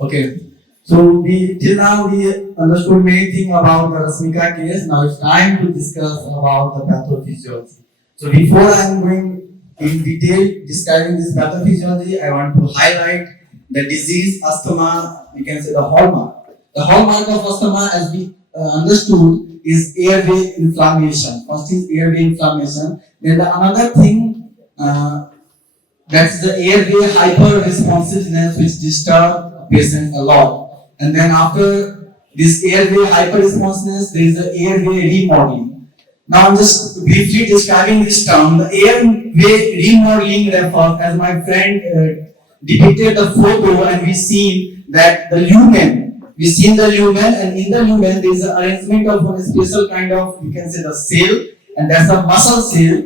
Okay. So we till now we understood many things about the Rasmika case. Now it's time to discuss about the pathophysiology. So before I'm going in detail describing this pathophysiology, I want to highlight the disease asthma. You can say the hallmark. The hallmark of asthma, as we understood, is airway inflammation. First is airway inflammation. Then another thing. That's the airway hyper-responsiveness which disturb patients a lot. And then after this airway hyper-responsiveness, there is the airway remodeling. Now I'm just briefly describing this term. The airway remodeling refers, as my friend depicted the photo, and we seen that the lumen. We seen the lumen, and in the lumen there is an arrangement of a special kind of, you can say, the cell, and that's a muscle cell.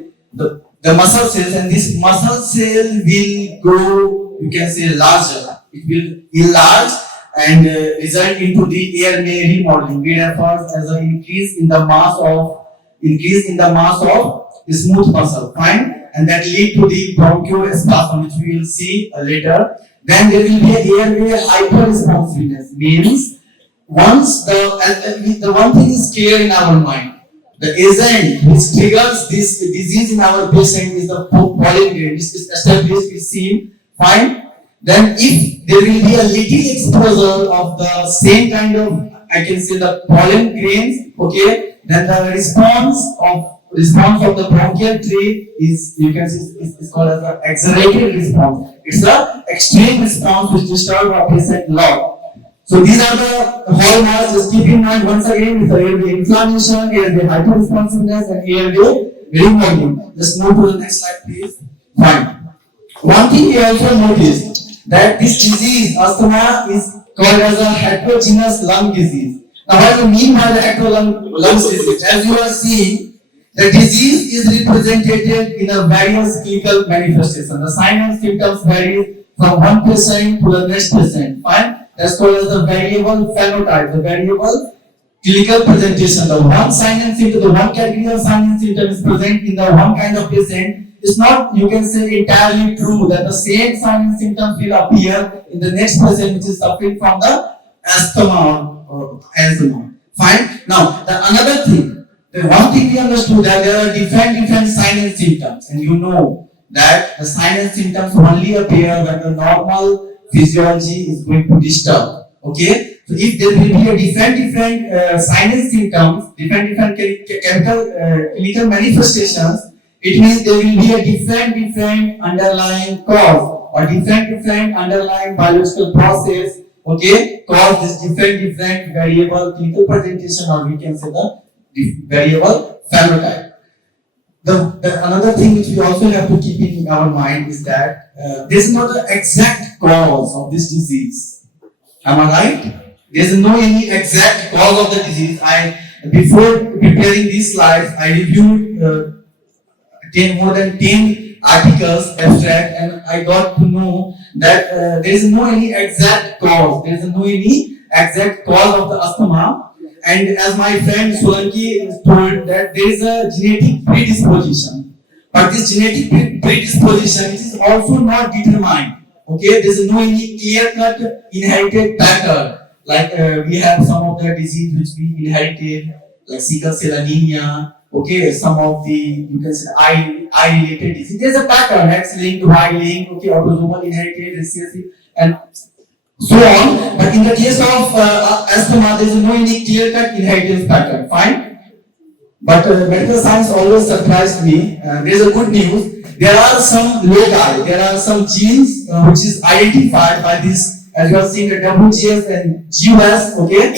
The muscle cells, and this muscle cell will grow, you can say, larger. It will enlarge and result into the airway remodeling. We refer as an increase in the mass of smooth muscle, fine, and that lead to the bronchospasm, which we will see later. Then there will be an airway hyper-responsiveness. Means once the one thing is clear in our mind. The agent which triggers this disease in our patient is the pollen grain. This is established, we seen, fine. Then if there will be a little exposure of the same kind of, I can say, the pollen grains, okay, then the response of the bronchial tree is, you can see, is called as an accelerated response. It's an extreme response which disturbs our patient a lot. So these are the hallmarks. Just keep in mind once again, it's airway inflammation, airway hyperresponsiveness, and airway remodeling. Just move to the next slide, please. Fine. One thing we also noticed that this disease, asthma, is called as a heterogeneous lung disease. Now, what do you mean by the heterogeneous lung disease? As you are seeing, the disease is represented in a various clinical manifestations. The signs and symptoms vary from one patient to the next patient. Fine. That's called as the variable phenotype, the variable clinical presentation. The one sign and symptom, the one category of sign and symptom is present in the one kind of patient. It's not, you can say, entirely true that the same sign and symptoms will appear in the next patient which is suffering from the asthma or asthma. Fine. Now, another thing, the one thing we understood that there are different signs and symptoms, and you know that the signs and symptoms only appear when the normal physiology is going to disturb. Okay, so if there will be a different signs and symptoms, different chemical clinical manifestations, it means there will be a different underlying cause or different underlying biological process. Okay, cause this different variable clinical presentation, or we can say the variable phenotype. Another thing which we also have to keep in our mind is that this is not the exact cause of this disease. Am I right? There is no any exact cause of the disease. Before preparing these slides, I reviewed more than 10 articles, abstract, and I got to know that there is no any exact cause. There is no any exact cause of the asthma. And as my friend Solanki told, that there is a genetic predisposition. But this genetic predisposition is also not determined. Okay, there is no any clear-cut inherited pattern. Like we have some of the disease which we inherited, like sickle cell anemia. Okay, some of the, you can say, eye-related disease. There's a pattern, X-linked, Y-linked, okay, autosomal inherited, recessive, and so on. But in the case of asthma, there is no any clear-cut inheritance pattern. Fine. But medical science always surprised me. There is a good news. There are some loci, there are some genes which is identified by this, as you have seen, the WGS and GUS. Okay,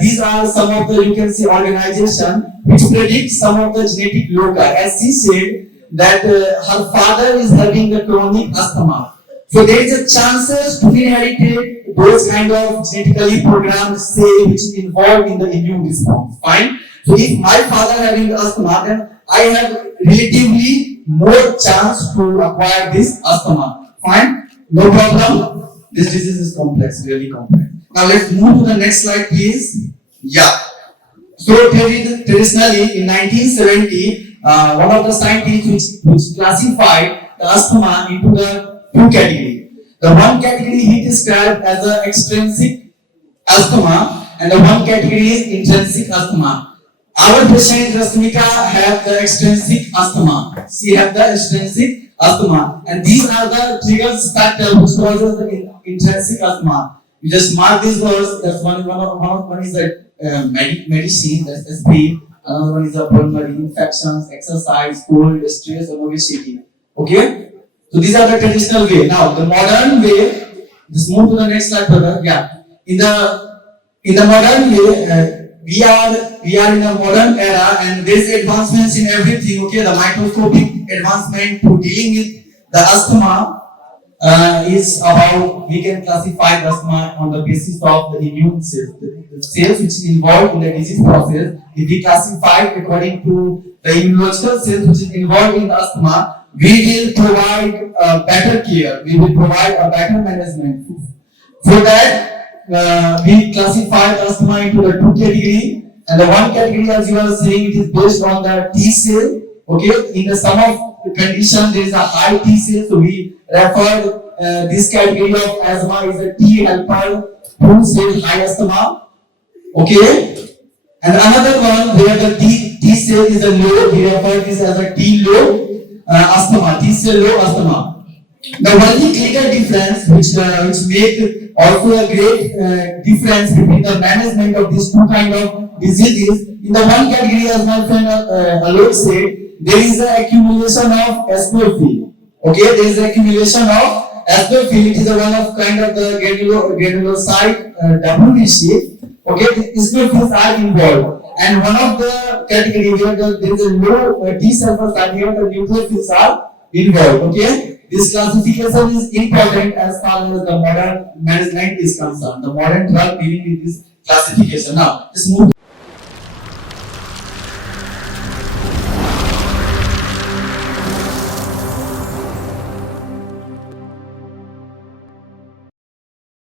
these are some of the, you can see, organization which predict some of the genetic loci. As she said that her father is having the chronic asthma. So there is a chances to inherit those kind of genetically programmed cells which is involved in the immune response. Fine. So if my father having asthma, then I have relatively more chance to acquire this asthma. Fine. No problem. This disease is complex, really complex. Now let's move to the next slide, please. Yeah. So traditionally in 1970, one of the scientists which classified the asthma into the two categories. The one category he described as a extrinsic asthma, and the one category is intrinsic asthma. Our patient Rasmika have the extrinsic asthma. She have the extrinsic asthma, and these are the triggers factors which causes the intrinsic asthma. You just mark these words. That's one is a medicine, that's SP. Another one is a pulmonary infections, exercise, cold, stress, and obesity. Okay. So these are the traditional way. Now the modern way. Just move to the next slide, brother. Yeah. In the modern way, we are in a modern era, and there is advancements in everything. Okay, the microscopic advancement to dealing with the asthma is about, we can classify the asthma on the basis of the immune cells, the cells which is involved in the disease process. If we classify according to the immunological cells which is involved in the asthma, we will provide better care. We will provide a better management. For that, we classify asthma into the two category, and the one category, as you are saying, it is based on the T cell. Okay, in the some of the condition there is a high T cell, so we refer this category of asthma is a T helper who says high asthma. Okay, and another one where the T cell is a low, we refer this as a T low asthma, T cell low asthma. The only clear difference which make also a great difference between the management of these two kind of diseases. In the one category, as my friend Alok said, there is an accumulation of eosinophil. Okay, there is an accumulation of eosinophil. It is a one of kind of the granulocyte W shape. Okay, the eosinophils are involved. And one of the category where there is a low T cell side, here the neutrophils are involved. Okay. This classification is important as far as the modern management is concerned. The modern drug dealing with this classification. Now, let's move.